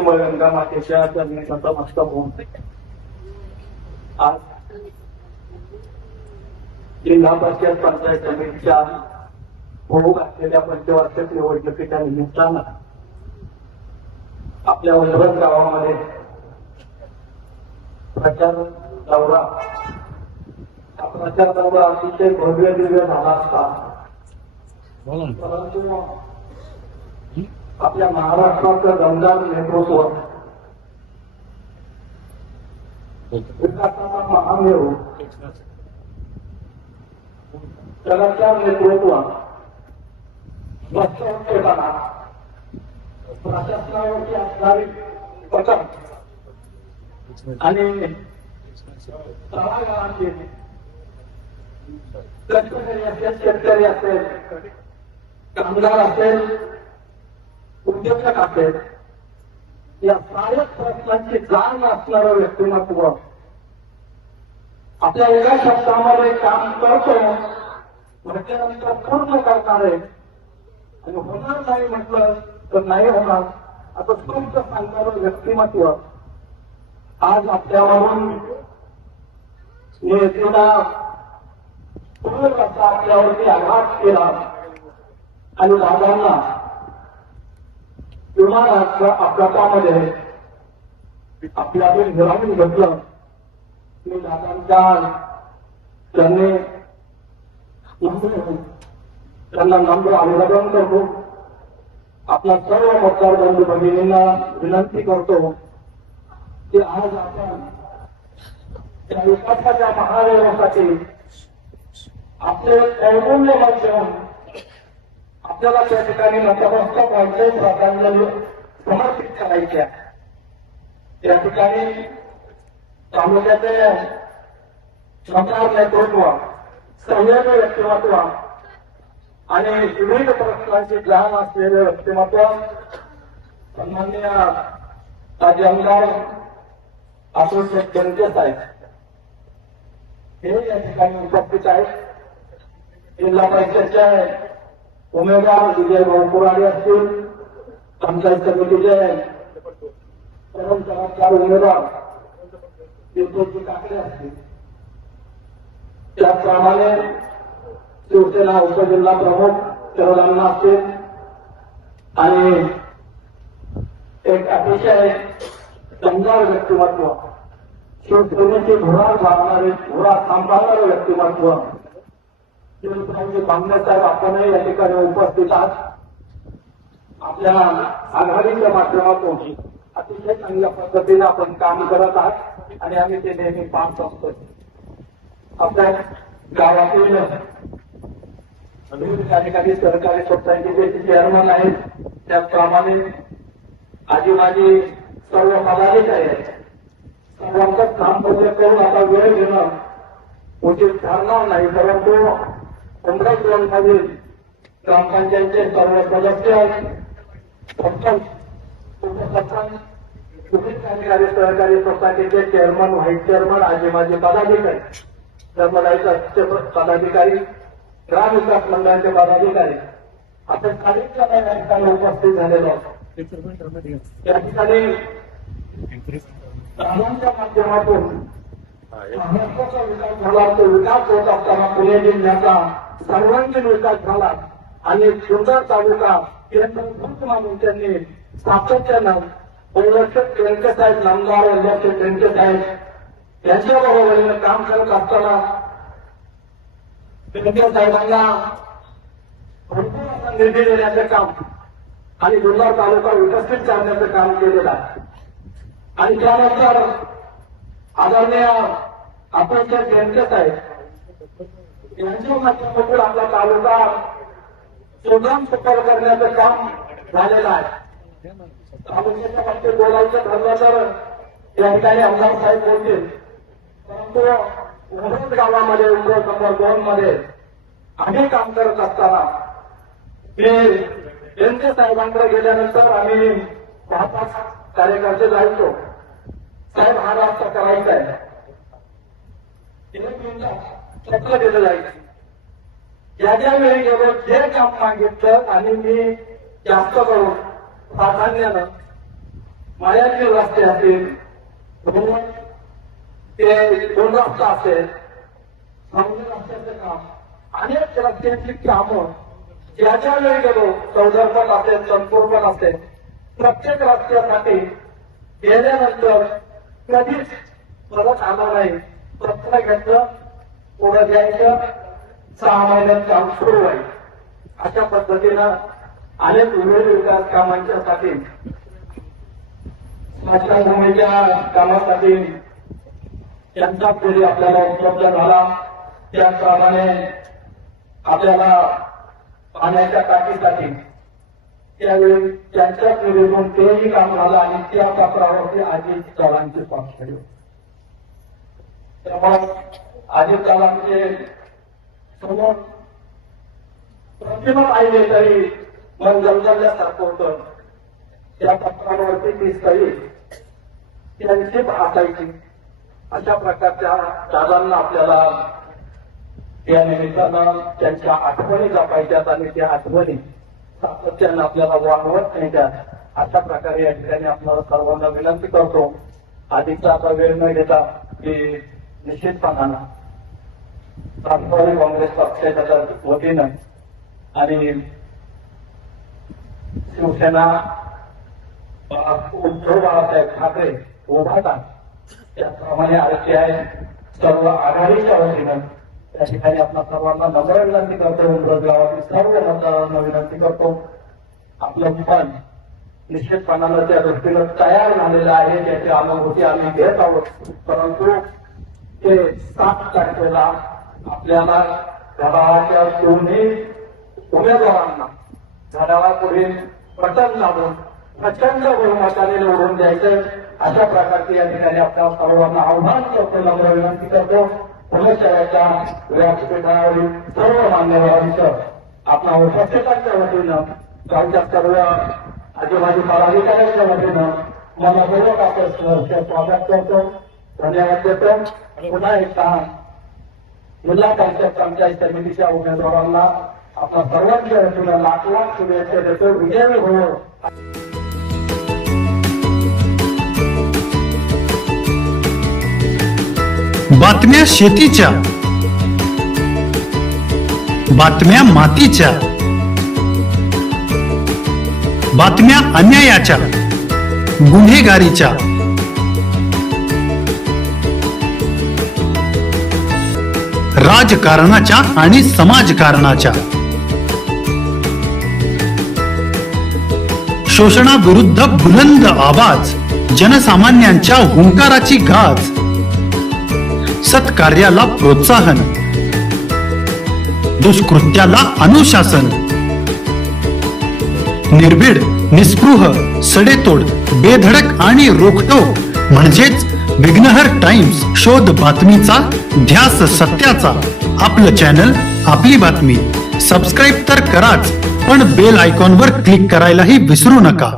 मी गंगा मातेच्या चरणी नतमस्तक होऊन आज जिल्हा परिषद पंचायत समितीच्या होऊ घातलेल्या पंचवार्षिक निवडणुकीच्या निमित्तानं आपल्या उंबरज गावामध्ये प्रचार दौरा हा प्रचार दौरा अतिशय भव्य दिव्य झाला असता, परंतु आपल्या महाराष्ट्राचं दमदार नेतृत्व, विकासाचा महामेरू, जगाच्या नेतृत्व, बचतपणा, प्रशासनावरची असणारी पकड आणि तळागाळाची कष्टकरी असेल, शेतकरी असेल, कामगार असेल, उद्योजक असेल, या साऱ्या प्रश्नांची जाण असणारं व्यक्तिमत्व आपल्या एका शब्दामध्ये काम करतो म्हटल्यानंतर पूर्ण करणारे आणि होणार नाही म्हटलं तर नाही होणार असं स्पष्ट सांगणारं व्यक्तिमत्व आज आपल्यावरून नियतीला पूर्ण आपल्यावरती आघात केला आणि दादांना विमानाच्या अपघातामध्ये आपल्यातून हिरावून घेतलं. मी दादांच्या त्यांना नम्र अभिवादन करतो. आपल्या सर्व मतदार बंधू भगिनींना विनंती करतो की आज आपण त्या विकासाच्या महावेगासाठी आपले अवमूल्य मत देऊन आपल्याला त्या ठिकाणी नतमस्तक व्हायचे, श्रद्धांजली समर्पित करायच्या. या ठिकाणी तालुक्याचे श्रमदार नेतृत्व, संयमी व्यक्तिमत्व आणि विविध प्रश्नांची जाण असलेले व्यक्तिमत्व सन्माननीय माजी आमदार अशोक जनतेच आहेत. हे या ठिकाणी उपस्थित आहेत. जिल्हा परिषदचे उमेदवार विजय भाऊ असतील, पंचायत समितीचे परमचार उमेदवार विपुलजी काकडे असतील, त्याचप्रमाणे शिवसेना उपजिल्हा प्रमुख शरदांना असतील आणि एक अतिशय दमदार व्यक्तिमत्व, शिवसेनेची धुरा जाणणारे, धुरा सांभाळणारे व्यक्तिमत्व बांगण्यासाहेब आपणही या ठिकाणी उपस्थित आहात. आपल्या आघाडीच्या माध्यमातून अतिशय चांगल्या पद्धतीने आपण काम करत आहात आणि आम्ही ते नेहमी पाहत असतो. आपल्या गावातील विविध कार्यकारी सहकारी सोसायटीचे चेअरमन आहेत, त्याचप्रमाणे आजी माझी सर्व पदाधिकारी आहेत. सर्वांचं काम पूर्ण करून आता वेळ घेणं उचित ठरणार नाही, परंतु उंबरज मधील ग्रामपंचायतचे सर्व सदस्य, सरपंच, उपसरपंच, विविध कार्यकारी सहकारी सोसायटीचे चेअरमन, व्हाईस चेअरमन, आजी माझे पदाधिकारी, धर्मदायीचे पदाधिकारी, ग्राम विकास मंडळाचे पदाधिकारी आपण खालीच्या या ठिकाणी उपस्थित झालेलो आहोत. या ठिकाणी ग्रामांच्या माध्यमातून महाराष्ट्राचा विकास झाला, तो विकास होत असताना पुणे जिल्ह्याचा सर्वांगीण विकास झाला आणि सुंदर तालुका केंद्र मानून त्यांनी सातत्यानं संरक्षक व्यंकसाहेब नामदार अध्यक्ष व्यंकसाहेब यांच्या बरोबरीनं काम करत असताना साहेबांना भरपूर निधी देण्याचं काम आणि जुन्नर तालुका विकसित करण्याचं काम केलेलं आहे. आणि त्यानंतर आदरणीय अध्यक्ष व्यंकसाहेब यांच्या माध्यमातून आपला तालुका सुगम सुकर करण्याचं काम झालेलं आहे. तालुक्याच्या बाबतीत बोलायचं ठरलं तर या ठिकाणी आमदार साहेब बोलतील, परंतु उंबरज गावामध्ये उंबरज नंबर 2 मध्ये आम्ही काम करत असताना मी व्यंके साहेबांकडे गेल्यानंतर आम्ही 5-5 कार्यकर्ते जायचो. साहेब हा रास्ता करायचा आहे, पत्र दिलं जायचं. ज्या वेळी गेलो जे काम मागितलं आणि मी जास्त करून प्राधान्यानं मायाचे रस्ते असतील, ते दोन रस्ता असेल, समुद्र रस्त्याचं काम, अनेक रस्त्यांची कामं ज्याच्या वेळी गेलो, चौदरपट असेल, चंदपूरपट असेल, प्रत्येक रस्त्यासाठी गेल्यानंतर कधीच परत आला नाही. पत्र घेतलं, पुढे घ्यायचं, 6 महिन्यात काम सुरू व्हायचं. अशा पद्धतीनं अनेक विविध विकास कामांच्यासाठी, स्मशानभूमीच्या कामासाठी त्यांचा निधी आपल्याला उपलब्ध झाला. त्याप्रमाणे आपल्याला पाण्याच्या टाकीसाठी त्यावेळी त्यांच्या निधीतून तेही काम झालं आणि त्या पत्रावरती अजित चव्हाणांची स्वाक्षरी. त्यामुळे अजित चव्हाणांचे समोर प्रतिमा पाहिजे तरी मन जलजल्यासारखं होतं. त्या पत्रावरती ती सही त्यांची असायची. अशा प्रकारच्या दादांना आपल्याला या निमित्तानं त्यांच्या आठवणी जपायच्यात आणि त्या आठवणी सातत्यानं आपल्याला वाढवत न्यायच्यात. अशा प्रकारे या ठिकाणी आपल्याला सर्वांना विनंती करतो. अधिकचा आता वेळ न घेता की निश्चितपणानं राष्ट्रवादी काँग्रेस पक्षाच्या वतीनं आणि शिवसेना उद्धव बाळासाहेब ठाकरे उभाटा त्याप्रमाणे आरटीआय सर्व आघाडीच्या वतीनं त्या ठिकाणी आपल्या सर्वांना नम्र विनंती करतो. उमरज गावातील सर्व मतदारांना विनंती करतो. आपलं पण निश्चितपणानं त्या दृष्टीनं तयार झालेलं आहे, त्याची अनुभूती आम्ही घेत आहोत. परंतु ते 7 तारखेला आपल्याला घड्याळाच्या दोन्ही उमेदवारांना घड्याळापुढील बटन लावून प्रचंड बहुमताने निवडून द्यायचं. अशा प्रकारचे या ठिकाणी आपल्या सर्वांना आव्हान करतो, नम्र विनंती करतो. पुणेशहराच्या व्यासपीठावरील सर्व मान्यवरांचं आपल्या उपस्थितांच्या वतीनं, गावच्या सर्व आजूबाजू पदाधिकाऱ्यांच्या वतीनं मनपूर्वक आपण स्वागत करतो, धन्यवाद देतो. पुन्हा एकदा जिल्हा पंचायत पंचायत समितीच्या उमेदवारांना आपल्या सर्वांच्या वतीनं लाख लाख शुभेच्छा देतो. विजयी हो. बातम्या शेतीच्या, बातम्या मातीच्या, बातम्या अन्यायाच्या, गुन्हेगारीच्या, राजकारणाच्या आणि समाजकारणाच्या, शोषणाविरुद्ध बुलंद आवाज, जनसामान्यांच्या हुंकाराची गाज, सत्कार्याला प्रोत्साहन, दुष्कृत्याला अनुशासन, निर्भीड, निस्पृह, सडेतोड, बेधडक आणि रोखटोक म्हणजेच विघ्नहर टाइम्स. शोध बातमीचा, ध्यास सत्याचा. आपलं चॅनल, आपली बातमी. सबस्क्राईब तर कराच, पण बेल आयकॉनवर क्लिक करायलाही विसरू नका.